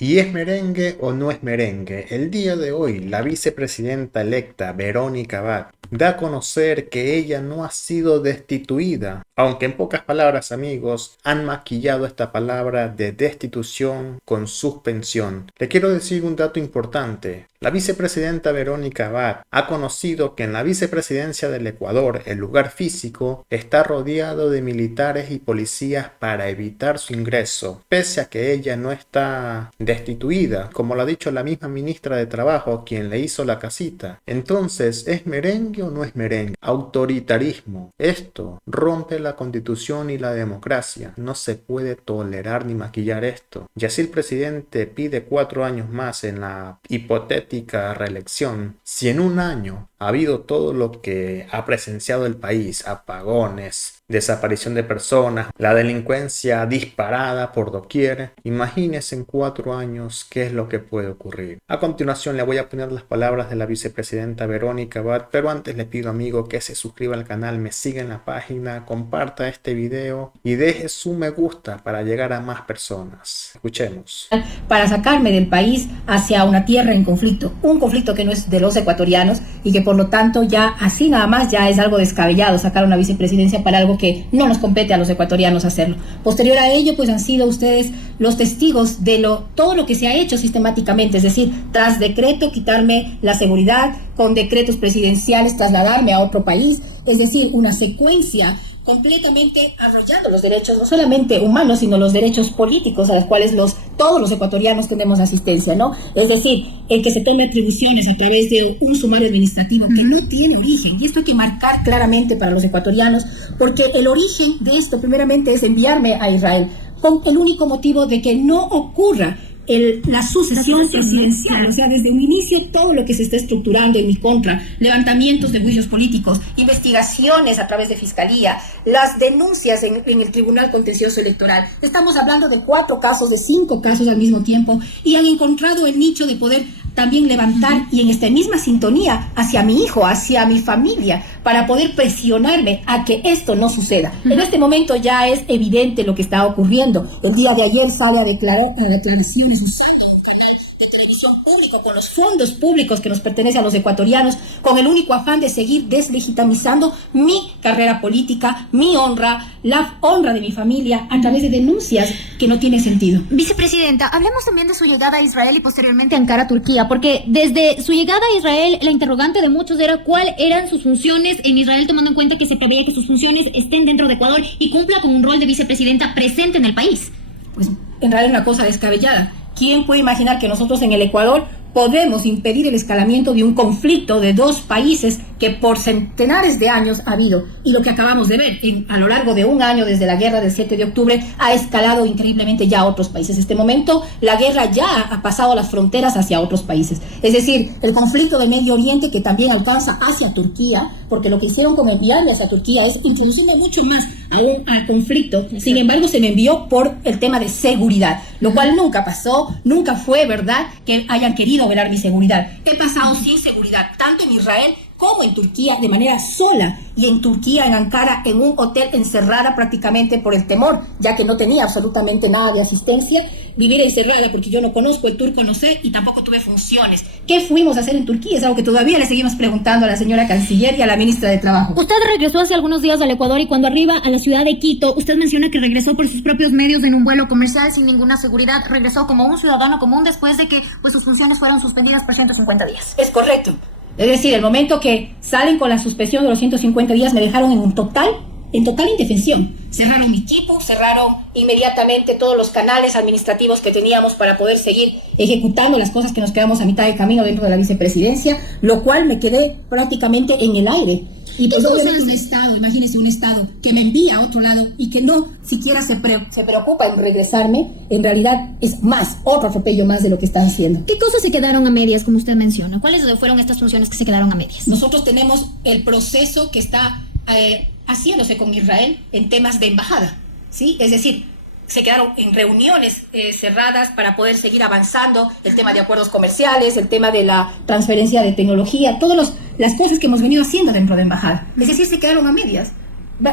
¿Y es merengue o no es merengue? El día de hoy, la vicepresidenta electa Verónica Abad da a conocer que ella no ha sido destituida, aunque en pocas palabras, amigos, han maquillado esta palabra de destitución con suspensión. Le quiero decir un dato importante. La vicepresidenta Verónica Abad ha conocido que en la vicepresidencia del Ecuador, el lugar físico, está rodeado de militares y policías para evitar su ingreso, pese a que ella no está destituida, como lo ha dicho la misma ministra de Trabajo, quien le hizo la casita. Entonces, ¿es merengue o no es merengue? Autoritarismo. Esto rompe la Constitución y la democracia. No se puede tolerar ni maquillar esto. Y así el presidente pide 4 años más en la hipotética reelección. Si en un año ha habido todo lo que ha presenciado el país, apagones, desaparición de personas, la delincuencia disparada por doquier, imagínese en 4 años qué es lo que puede ocurrir. A continuación le voy a poner las palabras de la vicepresidenta Verónica Abad, pero antes le pido, amigo, que se suscriba al canal, me siga en la página, comparta este video y deje su me gusta para llegar a más personas. Escuchemos. Para sacarme del país hacia una tierra en conflicto, un conflicto que no es de los ecuatorianos y que por lo tanto ya así nada más ya es algo descabellado sacar una vicepresidencia para algo que no nos compete a los ecuatorianos hacerlo. Posterior a ello, pues han sido ustedes los testigos de todo lo que se ha hecho sistemáticamente, es decir, tras decreto quitarme la seguridad, con decretos presidenciales trasladarme a otro país, es decir, una secuencia completamente arrollando los derechos, no solamente humanos, sino los derechos políticos a los cuales todos los ecuatorianos tenemos asistencia, ¿no? Es decir, el que se tome atribuciones a través de un sumario administrativo que no tiene origen, y esto hay que marcar claramente para los ecuatorianos, porque el origen de esto primeramente es enviarme a Israel, con el único motivo de que no ocurra la sucesión presidencial, o sea, desde un inicio todo lo que se está estructurando en mi contra, levantamientos de juicios políticos, investigaciones a través de fiscalía, las denuncias en el Tribunal Contencioso Electoral. Estamos hablando de 4 casos, de 5 casos al mismo tiempo, y han encontrado el nicho de poder también levantar y en esta misma sintonía hacia mi hijo, hacia mi familia, para poder presionarme a que esto no suceda. En este momento ya es evidente lo que está ocurriendo. El día de ayer sale a declarar declaraciones usando un canal de televisión público con los fondos públicos que nos pertenecen a los ecuatorianos, con el único afán de seguir deslegitimizando mi carrera política, mi honra, la honra de mi familia, a través de denuncias que no tienen sentido. Vicepresidenta, hablemos también de su llegada a Israel y posteriormente a Ankara, Turquía, porque desde su llegada a Israel, la interrogante de muchos era cuáles eran sus funciones en Israel, tomando en cuenta que se preveía que sus funciones estén dentro de Ecuador y cumpla con un rol de vicepresidenta presente en el país. Pues en realidad es una cosa descabellada. ¿Quién puede imaginar que nosotros en el Ecuador podemos impedir el escalamiento de un conflicto de 2 países que por centenares de años ha habido? Y lo que acabamos de ver a lo largo de un año desde la guerra del 7 de octubre ha escalado increíblemente ya a otros países. En este momento la guerra ya ha pasado las fronteras hacia otros países. Es decir, el conflicto del Medio Oriente que también alcanza hacia Turquía, porque lo que hicieron con enviarme hacia Turquía es introducirme mucho más aún al conflicto. Sin embargo, se me envió por el tema de seguridad, lo cual nunca pasó, nunca fue verdad que hayan querido velar mi seguridad. He pasado sin seguridad, tanto en Israel como en Turquía, de manera sola, y en Turquía, en Ankara, en un hotel encerrada prácticamente por el temor, ya que no tenía absolutamente nada de asistencia, vivir encerrada porque yo no conozco el turco, no sé, y tampoco tuve funciones. ¿Qué fuimos a hacer en Turquía? Es algo que todavía le seguimos preguntando a la señora canciller y a la ministra de Trabajo. Usted regresó hace algunos días al Ecuador y cuando arriba a la ciudad de Quito, usted menciona que regresó por sus propios medios en un vuelo comercial sin ninguna seguridad, regresó como un ciudadano común después de que pues, sus funciones fueron suspendidas por 150 días. Es correcto. Es decir, el momento que salen con la suspensión de los 150 días me dejaron en total indefensión. Cerraron mi equipo, cerraron inmediatamente todos los canales administrativos que teníamos para poder seguir ejecutando las cosas que nos quedamos a mitad de camino dentro de la vicepresidencia, lo cual me quedé prácticamente en el aire. Y pues obviamente un Estado, imagínese un Estado que me envía a otro lado y que no siquiera se preocupa en regresarme, en realidad es más, otro atropello más de lo que están haciendo. ¿Qué cosas se quedaron a medias, como usted menciona? ¿Cuáles fueron estas funciones que se quedaron a medias? Nosotros tenemos el proceso que está haciéndose con Israel en temas de embajada, ¿sí? Es decir, se quedaron en reuniones cerradas para poder seguir avanzando el tema de acuerdos comerciales, el tema de la transferencia de tecnología, todas las cosas que hemos venido haciendo dentro de embajada. Es decir, se quedaron a medias.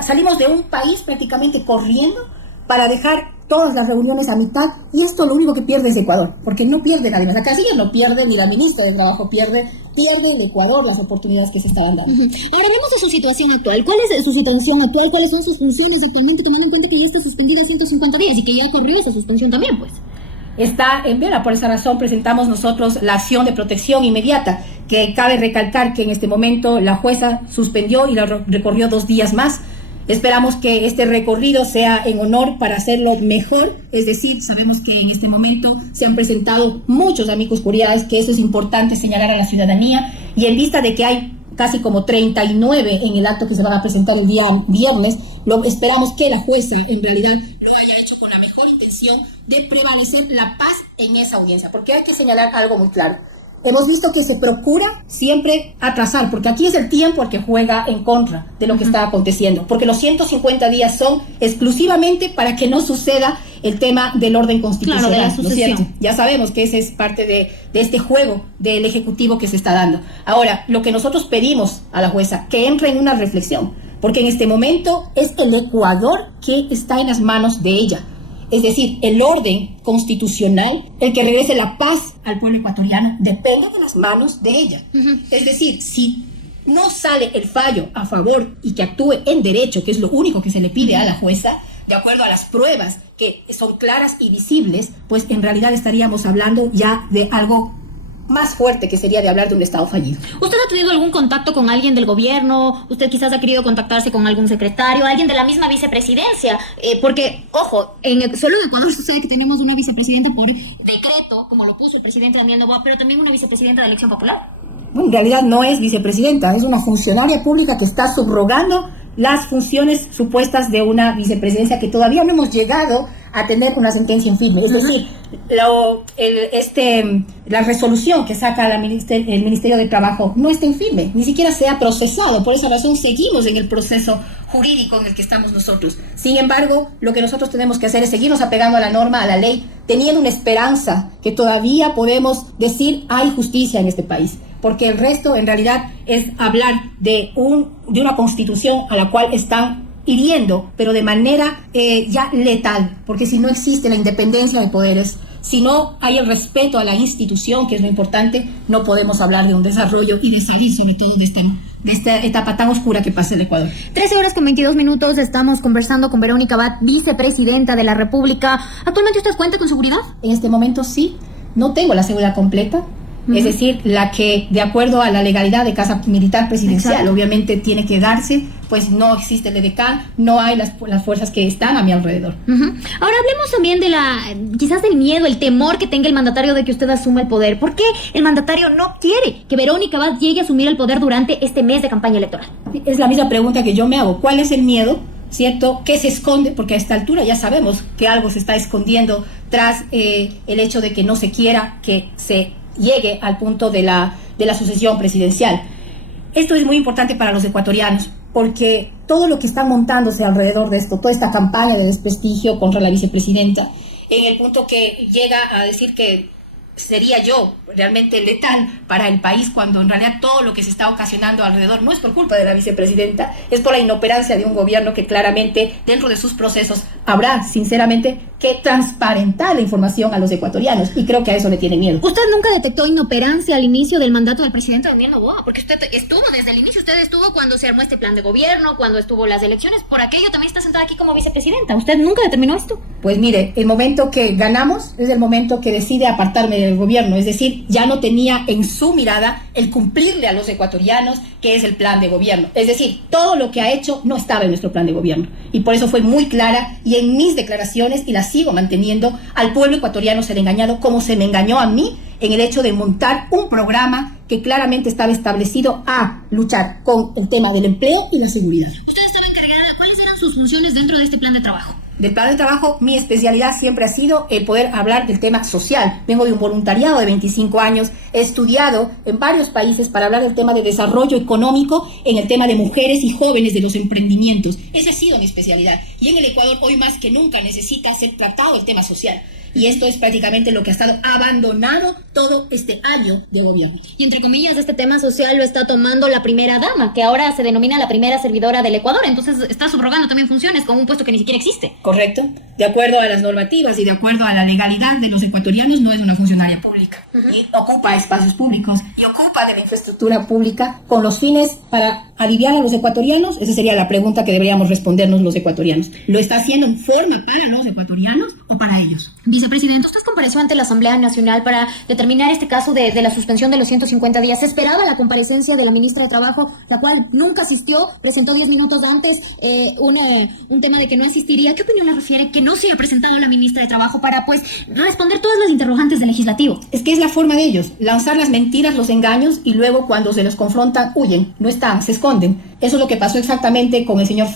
Salimos de un país prácticamente corriendo para dejar todas las reuniones a mitad, y esto lo único que pierde es Ecuador, porque no pierde nadie más. La canciller no pierde, ni la ministra de Trabajo pierde el Ecuador las oportunidades que se estaban dando. Ahora hablemos de su situación actual. ¿Cuál es su situación actual? ¿Cuáles son sus funciones actualmente, tomando en cuenta que ya está suspendida 150 días y que ya corrió esa suspensión también, pues? Está en vela, por esa razón presentamos nosotros la acción de protección inmediata, que cabe recalcar que en este momento la jueza suspendió y la recorrió 2 días más. Esperamos que este recorrido sea en honor para hacerlo mejor, es decir, sabemos que en este momento se han presentado muchos amicus curiae, que eso es importante señalar a la ciudadanía, y en vista de que hay casi como 39 en el acto que se van a presentar el día viernes, esperamos que la jueza en realidad lo haya hecho con la mejor intención de prevalecer la paz en esa audiencia, porque hay que señalar algo muy claro. Hemos visto que se procura siempre atrasar, porque aquí es el tiempo el que juega en contra de lo que está aconteciendo, porque los 150 días son exclusivamente para que no suceda el tema del orden constitucional, claro, de la sucesión. ¿No es cierto? Ya sabemos que ese es parte de este juego del Ejecutivo que se está dando. Ahora, lo que nosotros pedimos a la jueza, que entre en una reflexión, porque en este momento es el Ecuador que está en las manos de ella. Es decir, el orden constitucional, el que regrese la paz al pueblo ecuatoriano, depende de las manos de ella. Es decir, si no sale el fallo a favor y que actúe en derecho, que es lo único que se le pide a la jueza, de acuerdo a las pruebas que son claras y visibles, pues en realidad estaríamos hablando ya de algo más fuerte, que sería de hablar de un Estado fallido. ¿Usted ha tenido algún contacto con alguien del gobierno? ¿Usted quizás ha querido contactarse con algún secretario, alguien de la misma vicepresidencia? Porque, ojo, solo en Ecuador sucede que tenemos una vicepresidenta por decreto, como lo puso el presidente Daniel Noboa, pero también una vicepresidenta de elección popular. En realidad no es vicepresidenta, es una funcionaria pública que está subrogando las funciones supuestas de una vicepresidencia, que todavía no hemos llegado a tener una sentencia en firme. Es decir, la resolución que saca el Ministerio de Trabajo no está en firme, ni siquiera se ha procesado. Por esa razón seguimos en el proceso jurídico en el que estamos nosotros. Sin embargo, lo que nosotros tenemos que hacer es seguirnos apegando a la norma, a la ley, teniendo una esperanza que todavía podemos decir hay justicia en este país. Porque el resto en realidad es hablar de una constitución a la cual están hiriendo, pero de manera ya letal, porque si no existe la independencia de poderes, si no hay el respeto a la institución, que es lo importante, no podemos hablar de un desarrollo y de salir sobre todo de esta etapa tan oscura que pasa el Ecuador. 13:22, estamos conversando con Verónica Abad, vicepresidenta de la República. ¿Actualmente usted cuenta con seguridad? En este momento sí, no tengo la seguridad completa. Es decir, la que de acuerdo a la legalidad de Casa Militar Presidencial, exacto, obviamente tiene que darse, pues no existe el EDECAN, no hay las fuerzas que están a mi alrededor. Ahora hablemos también de quizás del miedo, el temor que tenga el mandatario de que usted asuma el poder. ¿Por qué el mandatario no quiere que Verónica Abad llegue a asumir el poder durante este mes de campaña electoral? Es la misma pregunta que yo me hago. ¿Cuál es el miedo? ¿Cierto? ¿Qué se esconde? Porque a esta altura ya sabemos que algo se está escondiendo tras el hecho de que no se quiera que se llegue al punto de la sucesión presidencial. Esto es muy importante para los ecuatorianos, porque todo lo que está montándose alrededor de esto, toda esta campaña de desprestigio contra la vicepresidenta, en el punto que llega a decir que sería yo realmente letal para el país, cuando en realidad todo lo que se está ocasionando alrededor no es por culpa de la vicepresidenta, es por la inoperancia de un gobierno que claramente dentro de sus procesos habrá sinceramente que transparentar la información a los ecuatorianos, y creo que a eso le tiene miedo. ¿Usted nunca detectó inoperancia al inicio del mandato del presidente Daniel Noboa? Porque usted estuvo desde el inicio, usted estuvo cuando se armó este plan de gobierno, cuando estuvo las elecciones, por aquello también está sentada aquí como vicepresidenta. ¿Usted nunca determinó esto? Pues mire, el momento que ganamos es el momento que decide apartarme del gobierno, es decir, ya no tenía en su mirada el cumplirle a los ecuatorianos que es el plan de gobierno. Es decir, todo lo que ha hecho no estaba en nuestro plan de gobierno, y por eso fue muy clara, y en mis declaraciones, y las sigo manteniendo, al pueblo ecuatoriano se le ha engañado como se me engañó a mí en el hecho de montar un programa que claramente estaba establecido a luchar con el tema del empleo y la seguridad. Usted estaba encargada, ¿cuáles eran sus funciones dentro de este plan de trabajo? Del plan de trabajo, mi especialidad siempre ha sido el poder hablar del tema social. Vengo de un voluntariado de 25 años, he estudiado en varios países para hablar del tema de desarrollo económico, en el tema de mujeres y jóvenes, de los emprendimientos. Esa ha sido mi especialidad. Y en el Ecuador, hoy más que nunca, necesita ser tratado el tema social. y esto es prácticamente lo que ha estado abandonado todo este año de gobierno. Y entre comillas, este tema social lo está tomando la primera dama, que ahora se denomina la primera servidora del Ecuador, entonces está subrogando también funciones con un puesto que ni siquiera existe. Correcto. De acuerdo a las normativas y de acuerdo a la legalidad de los ecuatorianos, no es una funcionaria pública. Y ocupa espacios públicos y ocupa de la infraestructura pública con los fines para aliviar a los ecuatorianos. Esa sería la pregunta que deberíamos respondernos los ecuatorianos. ¿Lo está haciendo en forma para los ecuatorianos o para ellos? Vicepresidente, usted compareció ante la Asamblea Nacional para determinar este caso de la suspensión de los 150 días. Se esperaba la comparecencia de la ministra de Trabajo, la cual nunca asistió, presentó 10 minutos antes un tema de que no asistiría. ¿Qué opinión le refiere que no se haya presentado la ministra de Trabajo para, pues, responder todas las interrogantes del legislativo? Es que es la forma de ellos, lanzar las mentiras, los engaños, y luego cuando se los confrontan, huyen, no están, se esconden. Eso es lo que pasó exactamente con el señor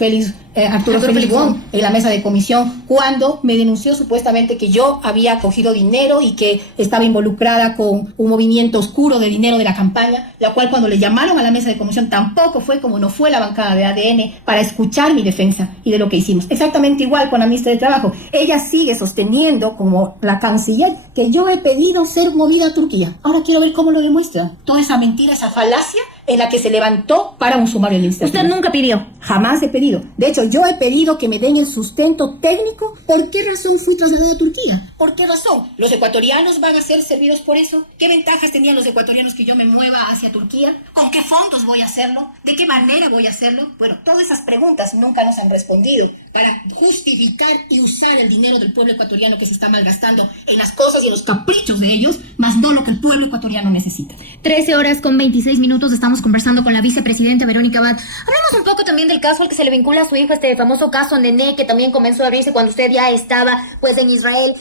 Arturo Félix Wong en la mesa de comisión, cuando me denunció supuestamente que yo había cogido dinero y que estaba involucrada con un movimiento oscuro de dinero de la campaña, la cual cuando le llamaron a la mesa de comisión tampoco fue, como no fue la bancada de ADN, para escuchar mi defensa y de lo que hicimos. Exactamente igual con la ministra de Trabajo. Ella sigue sosteniendo, como la canciller, que yo he pedido ser movida a Turquía. Ahora quiero ver cómo lo demuestra. Toda esa mentira, esa falacia en la que se levantó para un sumario administrativo. Usted nunca pidió. Jamás he pedido. De hecho, yo he pedido que me den el sustento técnico. ¿Por qué razón fui trasladada a Turquía? ¿Por qué razón? ¿Los ecuatorianos van a ser servidos por eso? ¿Qué ventajas tenían los ecuatorianos que yo me mueva hacia Turquía? ¿Con qué fondos voy a hacerlo? ¿De qué manera voy a hacerlo? Bueno, todas esas preguntas nunca nos han respondido para justificar y usar el dinero del pueblo ecuatoriano que se está malgastando en las cosas y en los caprichos de ellos, más no lo que el pueblo ecuatoriano necesita. 13 horas con 26 minutos, estamos conversando con la vicepresidenta Verónica Abad. Hablamos un poco también del caso al que se le vincula a su hijo, este famoso caso Nené, que también comenzó a abrirse cuando usted ya estaba pues en Israel.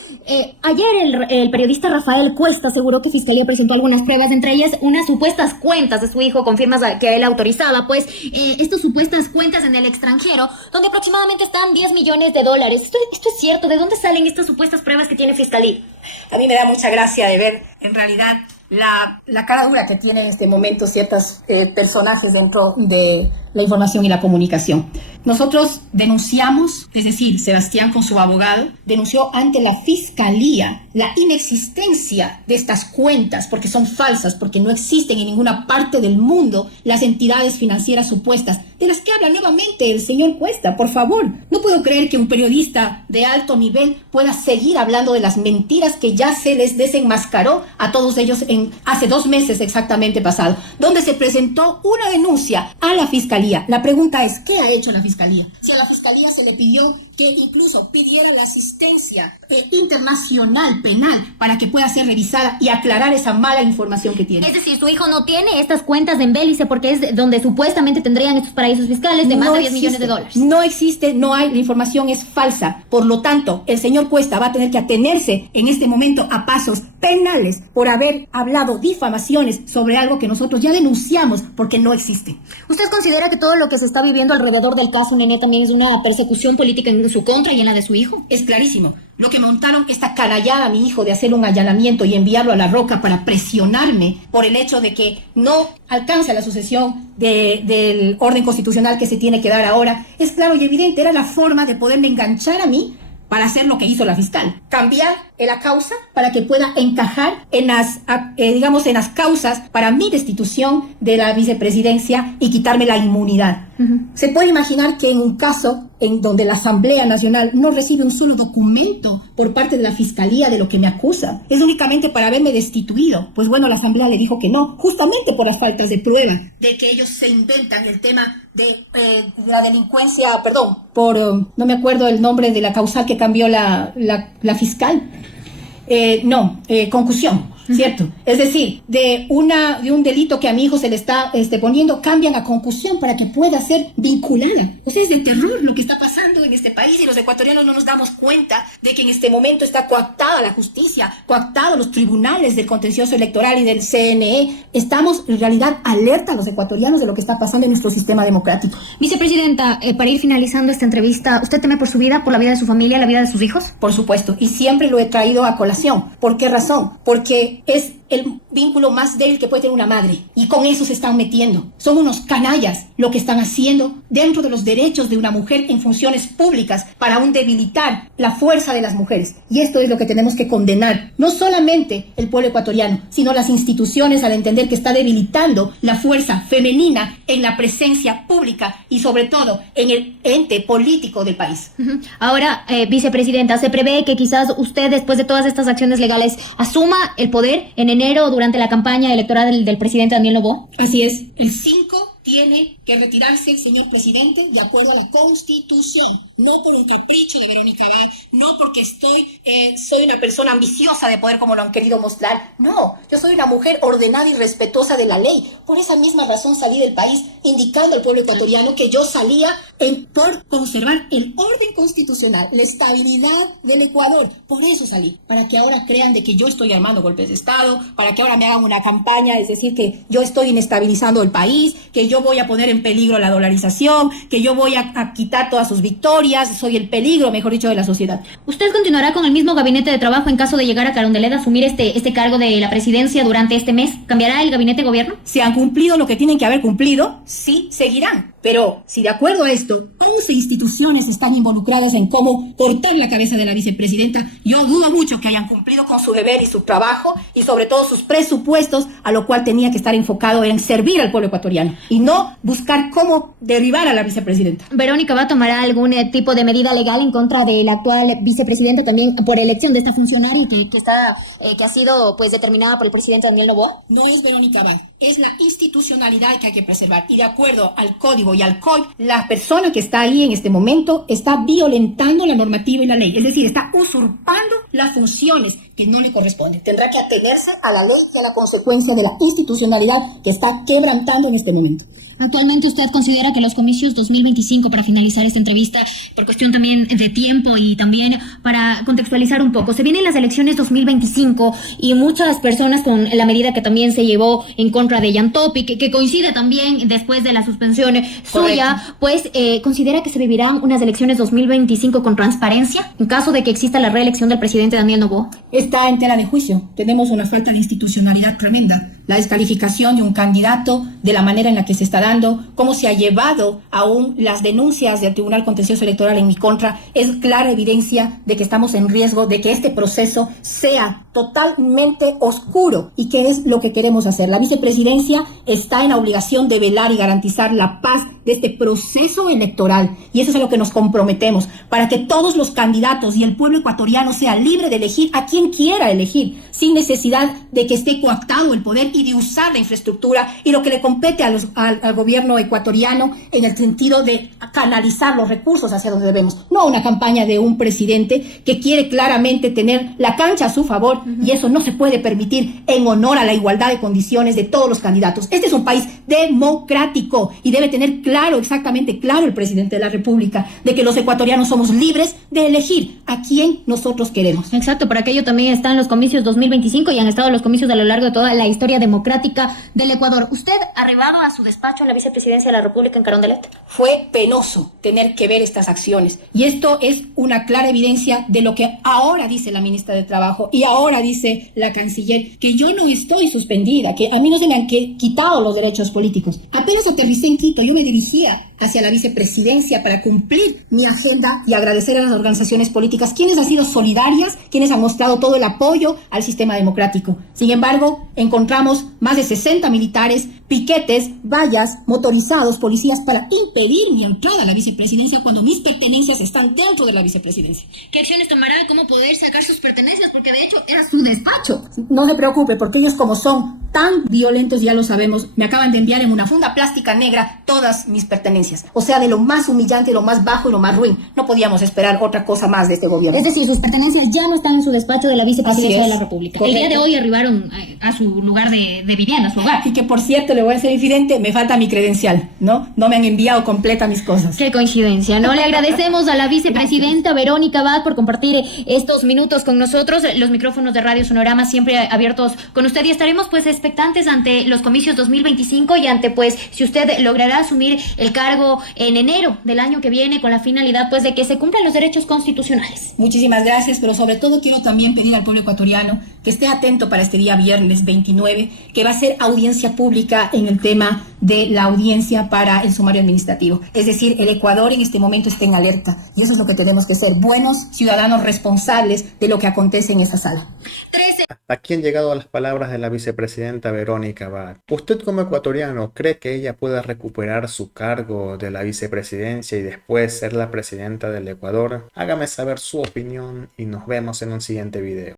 Ayer el periodista Rafael Cuesta aseguró que Fiscalía presentó algunas pruebas, entre ellas unas supuestas cuentas de su hijo con firmas que él autorizaba, pues estas supuestas cuentas en el extranjero, donde aproximadamente están 10 millones de dólares. ¿Esto es cierto? ¿De dónde salen estas supuestas pruebas que tiene Fiscalía? A mí me da mucha gracia de ver, en realidad, la cara dura que tienen en este momento ciertos personajes dentro de la información y la comunicación. Nosotros denunciamos, es decir, Sebastián con su abogado, denunció ante la Fiscalía la inexistencia de estas cuentas, porque son falsas, porque no existen en ninguna parte del mundo las entidades financieras supuestas, de las que habla nuevamente el señor Cuesta. Por favor, no puedo creer que un periodista de alto nivel pueda seguir hablando de las mentiras que ya se les desenmascaró a todos ellos hace 2 meses exactamente pasado, donde se presentó una denuncia a la Fiscalía. La pregunta es, ¿qué ha hecho la Fiscalía? Si a la Fiscalía se le pidió que incluso pidiera la asistencia internacional penal para que pueda ser revisada y aclarar esa mala información que tiene. Es decir, su hijo no tiene estas cuentas en Bélice porque es donde supuestamente tendrían estos paraísos fiscales de más de 10 millones de dólares. No existe, no hay, la información es falsa. Por lo tanto, el señor Cuesta va a tener que atenerse en este momento a pasos penales por haber hablado difamaciones sobre algo que nosotros ya denunciamos porque no existe. ¿Usted considera que todo lo que se está viviendo alrededor del caso Nené también es una persecución política en su contra y en la de su hijo? Es clarísimo. Lo que montaron esta canallada a mi hijo de hacer un allanamiento y enviarlo a La Roca para presionarme por el hecho de que no alcanza la sucesión del orden constitucional que se tiene que dar ahora, es claro y evidente. Era la forma de poderme enganchar a mí para hacer lo que hizo la fiscal. Cambiar la causa para que pueda encajar en las causas para mi destitución de la vicepresidencia y quitarme la inmunidad. Se puede imaginar que en un caso en donde la Asamblea Nacional no recibe un solo documento por parte de la Fiscalía de lo que me acusa, es únicamente para haberme destituido. Pues bueno, la Asamblea le dijo que no, justamente por las faltas de prueba, de que ellos se inventan el tema de la delincuencia, no me acuerdo el nombre de la causal que cambió la fiscal. Concusión, ¿cierto? Es decir, de un delito que a mi hijo se le está poniendo, cambian a concusión para que pueda ser vinculada. O sea, es de terror lo que está pasando en este país y los ecuatorianos no nos damos cuenta de que en este momento está coactada la justicia, coactados los tribunales del contencioso electoral y del CNE. Estamos en realidad alerta a los ecuatorianos de lo que está pasando en nuestro sistema democrático. Vicepresidenta, para ir finalizando esta entrevista, ¿usted teme por su vida, por la vida de su familia, la vida de sus hijos? Por supuesto, y siempre lo he traído a colación. ¿Por qué razón? Porque es el vínculo más débil que puede tener una madre. Y con eso se están metiendo. Son unos canallas lo que están haciendo dentro de los derechos de una mujer en funciones públicas para aún debilitar la fuerza de las mujeres. Y esto es lo que tenemos que condenar. No solamente el pueblo ecuatoriano, sino las instituciones al entender que está debilitando la fuerza femenina en la presencia pública y sobre todo en el ente político del país. Ahora, vicepresidenta, se prevé que quizás usted, después de todas estas acciones legales, asuma el poder en enero durante la campaña electoral del presidente Daniel Noboa. Así es. El 5 tiene que retirarse el señor presidente de acuerdo a la Constitución, no por un capricho de Verónica Abad, no porque soy una persona ambiciosa de poder como lo han querido mostrar, no, yo soy una mujer ordenada y respetuosa de la ley. Por esa misma razón salí del país indicando al pueblo ecuatoriano que yo salía por conservar el orden constitucional, la estabilidad del Ecuador. Por eso salí, para que ahora crean de que yo estoy armando golpes de Estado, para que ahora me hagan una campaña, es decir, que yo estoy inestabilizando el país, que yo voy a poner en peligro la dolarización, que yo voy a quitar todas sus victorias, soy el peligro, mejor dicho, de la sociedad. ¿Usted continuará con el mismo gabinete de trabajo en caso de llegar a Carondelet a asumir este cargo de la presidencia durante este mes? ¿Cambiará el gabinete de gobierno? Si han cumplido lo que tienen que haber cumplido, sí, seguirán. Pero si de acuerdo a esto, 11 instituciones están involucradas en cómo cortar la cabeza de la vicepresidenta, yo dudo mucho que hayan cumplido con su deber y su trabajo y sobre todo sus presupuestos, a lo cual tenía que estar enfocado en servir al pueblo ecuatoriano y no buscar cómo derribar a la vicepresidenta. ¿Verónica va a tomar algún tipo de medida legal en contra de la actual vicepresidenta también por elección de esta funcionaria que ha sido pues determinada por el presidente Daniel Noboa? No es Verónica Abad, es la institucionalidad que hay que preservar y de acuerdo al código y al COI, la persona que está ahí en este momento está violentando la normativa y la ley, es decir, está usurpando las funciones que no le corresponden. Tendrá que atenerse a la ley y a la consecuencia de la institucionalidad que está quebrantando en este momento. ¿Actualmente usted considera que los comicios 2025, para finalizar esta entrevista, por cuestión también de tiempo y también para contextualizar un poco, se vienen las elecciones 2025 y muchas personas con la medida que también se llevó en contra de Jan Topic, que coincide también después de la suspensión suya, pues considera que se vivirán unas elecciones 2025 con transparencia en caso de que exista la reelección del presidente Daniel Noboa? Está en tela de juicio. Tenemos una falta de institucionalidad tremenda. La descalificación de un candidato de la manera en la que se está dando, cómo se ha llevado aún las denuncias del Tribunal Contencioso Electoral en mi contra, es clara evidencia de que estamos en riesgo de que este proceso sea totalmente oscuro. ¿Y qué es lo que queremos hacer? La vicepresidencia está en la obligación de velar y garantizar la paz de este proceso electoral. Y eso es a lo que nos comprometemos, para que todos los candidatos y el pueblo ecuatoriano sea libre de elegir a quien quiera elegir, sin necesidad de que esté coactado el poder y de usar la infraestructura y lo que le compete al gobierno ecuatoriano en el sentido de canalizar los recursos hacia donde debemos. No una campaña de un presidente que quiere claramente tener la cancha a su favor y eso no se puede permitir en honor a la igualdad de condiciones de todos los candidatos. Este es un país democrático y debe tener exactamente claro el presidente de la República de que los ecuatorianos somos libres de elegir a quién nosotros queremos. Exacto, por aquello también están los comicios 2025 y han estado los comicios a lo largo de toda la historia democrática del Ecuador. ¿Usted ha arribado a su despacho en la vicepresidencia de la República en Carondelet? Fue penoso tener que ver estas acciones y esto es una clara evidencia de lo que ahora dice la ministra de Trabajo y ahora dice la canciller, que yo no estoy suspendida, que a mí no se me han quitado los derechos políticos. Apenas aterricé en Quito, yo me dirigía hacia la vicepresidencia para cumplir mi agenda y agradecer a las organizaciones políticas, quienes han sido solidarias, quienes han mostrado todo el apoyo al sistema democrático. Sin embargo, encontramos más de 60 militares, piquetes, vallas, motorizados, policías para impedir mi entrada a la vicepresidencia cuando mis pertenencias están dentro de la vicepresidencia. ¿Qué acciones tomará? ¿Cómo poder sacar sus pertenencias? Porque de hecho era su despacho. No se preocupe, porque ellos como son tan violentos, ya lo sabemos, me acaban de enviar en una funda plástica negra todas mis pertenencias. O sea, de lo más humillante, lo más bajo y lo más ruin. No podíamos esperar otra cosa más de este gobierno. Es decir, sus pertenencias ya no están en su despacho de la vicepresidencia de la República. Correcto. El día de hoy arribaron a su lugar de vivienda, a su hogar. Y que, por cierto, le voy a ser infidente, me falta mi credencial, ¿no? No me han enviado completa mis cosas. Qué coincidencia, ¿no? Le agradecemos a la vicepresidenta Verónica Abad por compartir estos minutos con nosotros. Los micrófonos de Radio Sonorama siempre abiertos con usted y estaremos pues expectantes ante los comicios 2025 y ante pues si usted logrará asumir el cargo en enero del año que viene con la finalidad pues de que se cumplan los derechos constitucionales. Muchísimas gracias, pero sobre todo quiero también pedir al pueblo ecuatoriano que esté atento para este día viernes 29, que va a ser audiencia pública en el tema de la audiencia para el sumario administrativo. Es decir, el Ecuador en este momento está en alerta y eso es lo que tenemos que ser, buenos ciudadanos responsables de lo que acontece en esa sala. 13. Hasta aquí han llegado las palabras de la vicepresidenta Verónica Abad. ¿Usted como ecuatoriano cree que ella pueda recuperar su cargo de la vicepresidencia y después ser la presidenta del Ecuador? Hágame saber su opinión y nos vemos en un siguiente video.